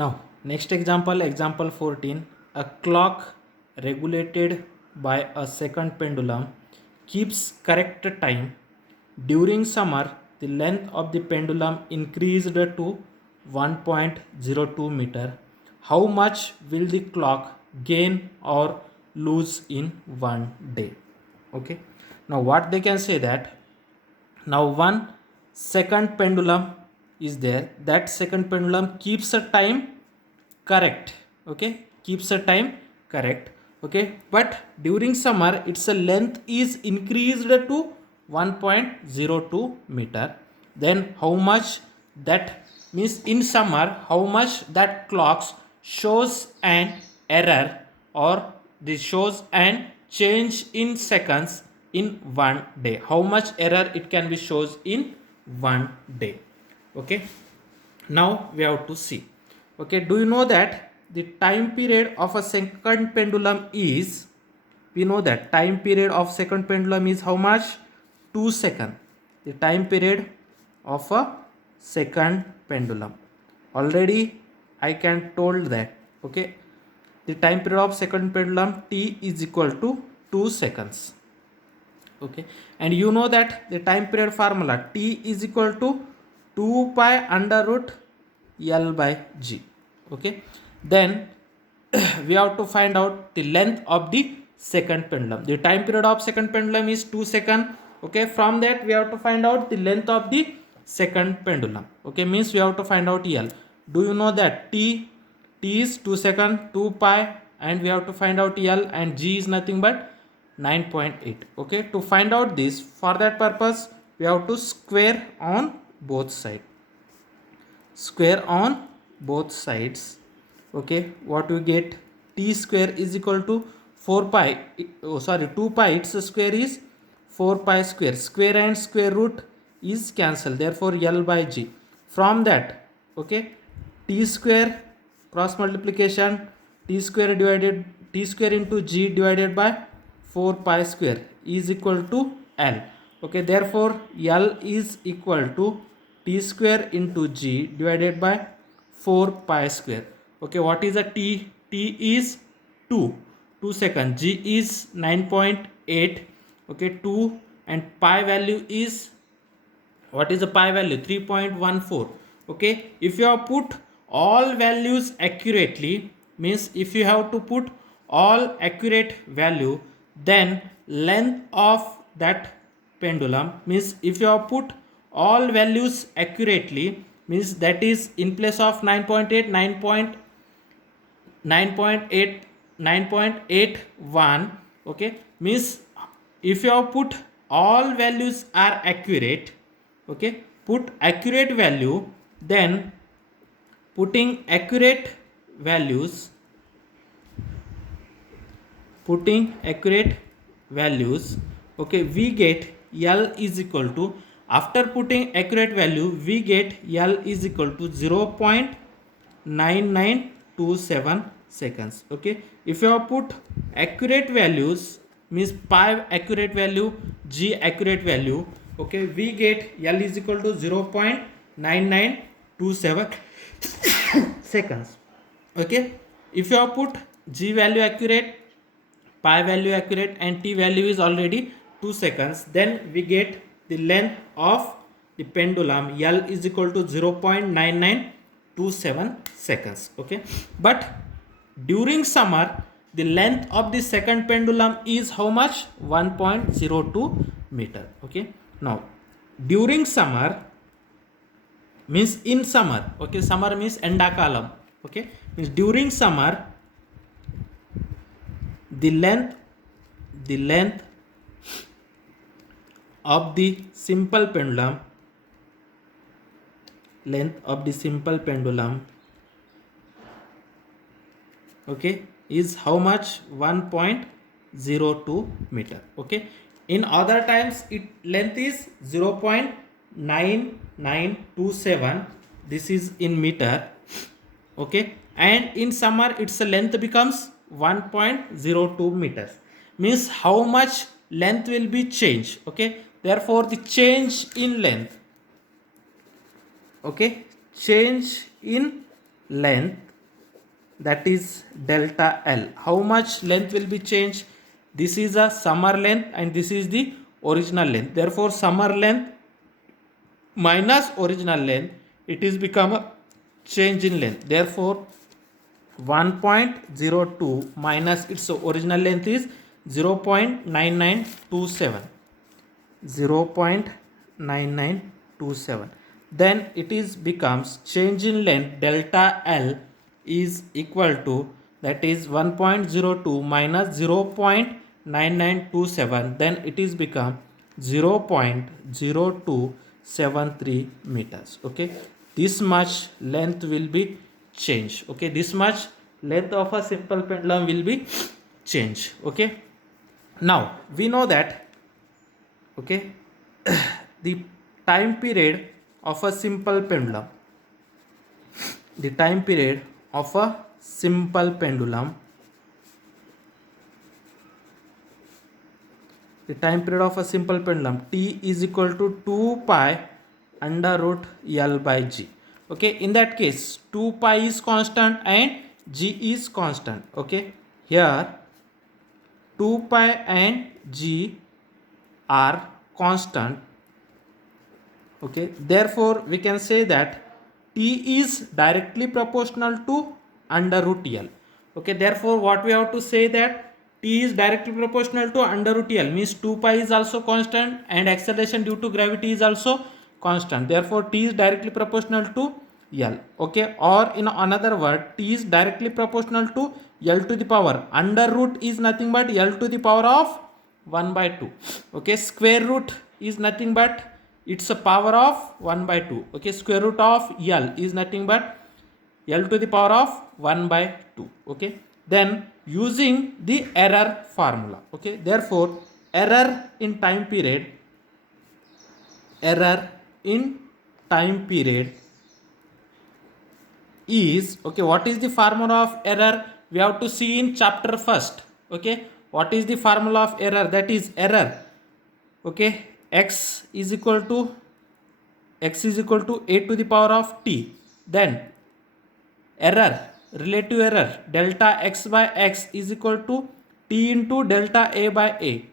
Now, next example, example 14. A clock regulated by a second pendulum keeps correct time. During summer, the length of the pendulum increased to 1.02 meter. How much will the clock gain or lose in one day? Okay. Now, what they can say that now one second pendulum is there, that second pendulum keeps a time correct, okay, keeps a time correct, okay, but during summer its length is increased to 1.02 meter. Then how much that means in summer, how much that clocks shows an error or this shows an change in seconds in one day, how much error it can be shows in one day. Okay, now we have to see. Okay, do you know that the time period of a second pendulum is, we know that time period of second pendulum is how much? 2 seconds. The time period of a second pendulum, already I can told that. Okay, the time period of second pendulum t is equal to 2 seconds. Okay, and you know that the time period formula t is equal to 2 pi under root L by G. Okay, then we have to find out the length of the second pendulum. The time period of second pendulum is 2 seconds. Okay, from that we have to find out the length of the second pendulum. Okay, means we have to find out L. Do you know that t is 2 seconds, 2 pi, and we have to find out L, and G is nothing but 9.8. Okay, to find out this, for that purpose we have to square on both sides. Square on both sides. Okay, what we get? T square is equal to 4 pi, 2 pi, its square is 4 pi square. Square and square root is cancelled, therefore L by G. From that, okay, t square cross multiplication, t square into G divided by 4 pi square is equal to L. Okay, therefore L is equal to t square into G divided by 4 pi square. Okay, what is a t? T is 2 seconds. G is 9.8. Okay, 2, and pi value is, what is the pi value? 3.14. Okay, if you have put all values accurately, means if you have to put all accurate value, then length of that pendulum, means if you have put all values accurately, means that is in place of 9.8, 9.8, 9.81. Okay, means if you have put all values are accurate, okay, put accurate value, then putting accurate values, okay, we get L is equal to, after putting accurate value we get L is equal to 0.9927 seconds. Okay, if you have put accurate values, means pi accurate value, G accurate value, okay, we get L is equal to 0.9927 seconds. Okay, if you have put G value accurate, pi value accurate, and t value is already 2 seconds, then we get the length of the pendulum L is equal to 0.9927 seconds. Okay, but during summer the length of the second pendulum is how much? 1.02 meter. Okay, now during summer means in summer. Okay, summer means endakalam. Okay, means during summer the length of the simple pendulum, okay, is how much? 1.02 meter. Okay, in other times it length is 0.9927, this is in meter. Okay, and in summer its length becomes 1.02 meters, means how much length will be changed. Okay, therefore the change in length, okay, change in length that is delta L. How much length will be changed? This is a summer length and this is the original length. Therefore, summer length minus original length, it is become a change in length. Therefore, 1.02 minus its original length is 0.9927. 0.9927. Then it is becomes change in length delta L is equal to, that is 1.02 minus 0.9927. Then it is become 0.0273 meters. Okay, this much length will be changed. Okay, this much length of a simple pendulum will be changed. Okay, now we know that, okay, the time period of a simple pendulum, the time period of a simple pendulum, the time period of a simple pendulum t is equal to 2 pi under root L by G. Okay, in that case 2 pi is constant and G is constant. Okay, here 2 pi and G are constant. Okay, therefore we can say that T is directly proportional to under root L. Okay, therefore what we have to say that T is directly proportional to under root L means 2 pi is also constant and acceleration due to gravity is also constant. Therefore T is directly proportional to L. Okay, or in another word, T is directly proportional to L to the power. Under root is nothing but L to the power of 1 by 2. Okay, square root is nothing but it's a power of 1 by 2. Okay, square root of L is nothing but L to the power of 1 by 2. Okay, then using the error formula. Okay, therefore error in time period, error in time period is, okay, what is the formula of error? We have to see in chapter first. Okay, what is the formula of error? That is error, okay, x is equal to a to the power of t. Then error, relative error, delta x by x is equal to t into delta a by a.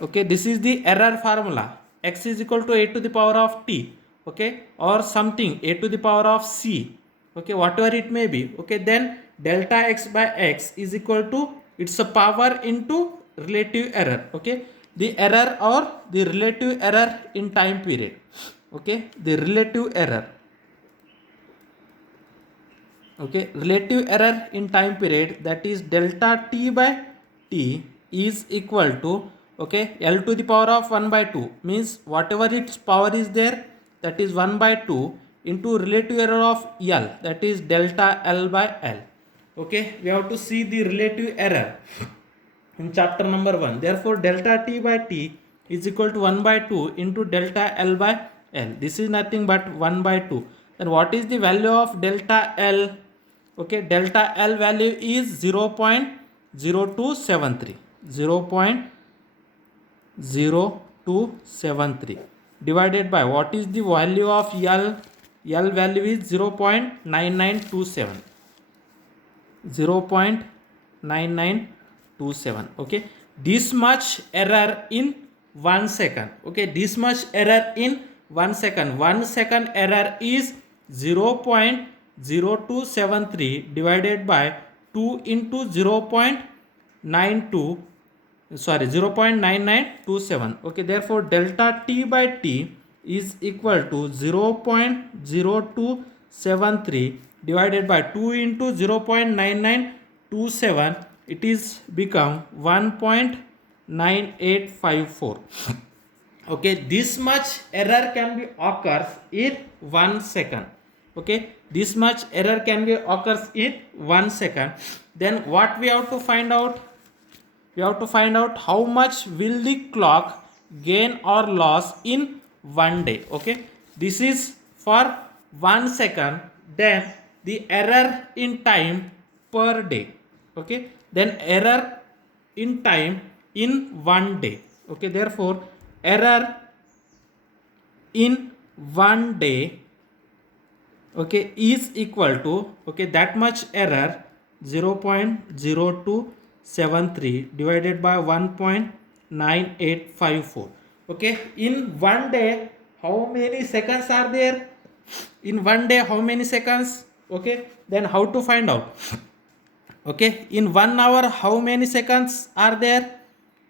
Okay, this is the error formula. X is equal to a to the power of t. Okay, or something a to the power of c. Okay, whatever it may be. Okay, then delta x by x is equal to its a power into relative error. Okay, the error or the relative error in time period. Okay, the relative error. Okay, relative error in time period, that is delta t by t is equal to, okay, L to the power of 1 by 2 means whatever its power is there, that is 1 by 2 into relative error of L, that is delta L by L. Okay, we have to see the relative error in chapter number 1. Therefore delta t by t is equal to 1 by 2 into delta L by L. This is nothing but 1 by 2. Then what is the value of delta L? Okay, delta L value is 0.0273. 0.0273 divided by what is the value of L? L value is 0.9927. 0.9927. Okay, this much error in 1 second. Okay, this much error in 1 second. 1 second error is 0.0273 divided by 2 into 0.9927. Okay, therefore delta t by t is equal to 0.0273 divided by 2 into 0.9927. It is become 1.9854. Okay, this much error can be occurs in 1 second. Okay, this much error can be occurs in 1 second. Then what we have to find out? We have to find out how much will the clock gain or loss in 1 day. Okay, this is for 1 second. Then the error in time per day. Okay, then error in time in 1 day. Okay, therefore error in 1 day okay, is equal to, okay, that much error 0.0273 divided by 1.9854. Okay, in one day how many seconds are there? In one day how many seconds? Okay, then how to find out? Okay, in 1 hour how many seconds are there?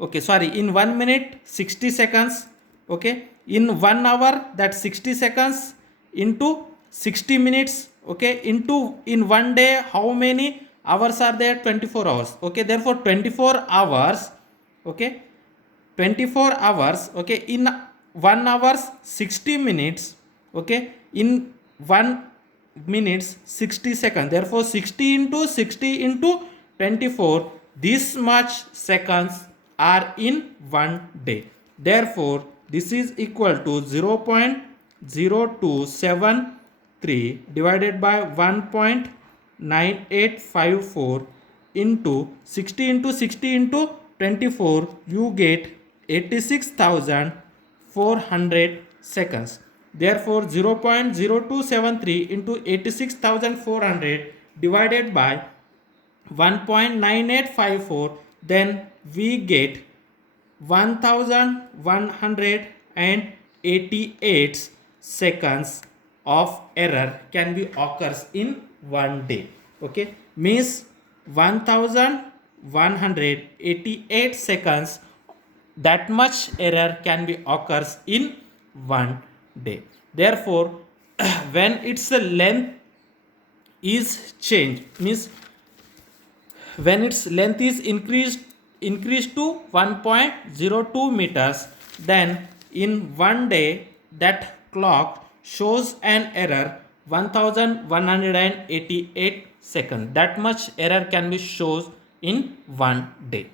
Okay, sorry, in 1 minute 60 seconds. Okay, in 1 hour that 60 seconds into 60 minutes. Okay, into in one day how many hours are there? 24 hours. Okay, therefore 24 hours. Okay, 24 hours. Okay, in 1 hours 60 minutes. Okay, in 1 minutes 60 seconds, therefore 60 into 60 into 24, this much seconds are in one day. Therefore this is equal to 0.0273 divided by 1.9854 into 60 into 60 into 24, you get 86,400 seconds. Therefore 0.0273 into 86,400 divided by 1.9854, then we get 1188 seconds of error can be occurs in one day. Okay, means 1188 seconds, that much error can be occurs in one day. Therefore when its length is changed, means when its length is increased to 1.02 meters, then in one day that clock shows an error 1188 seconds. That much error can be shown in one day.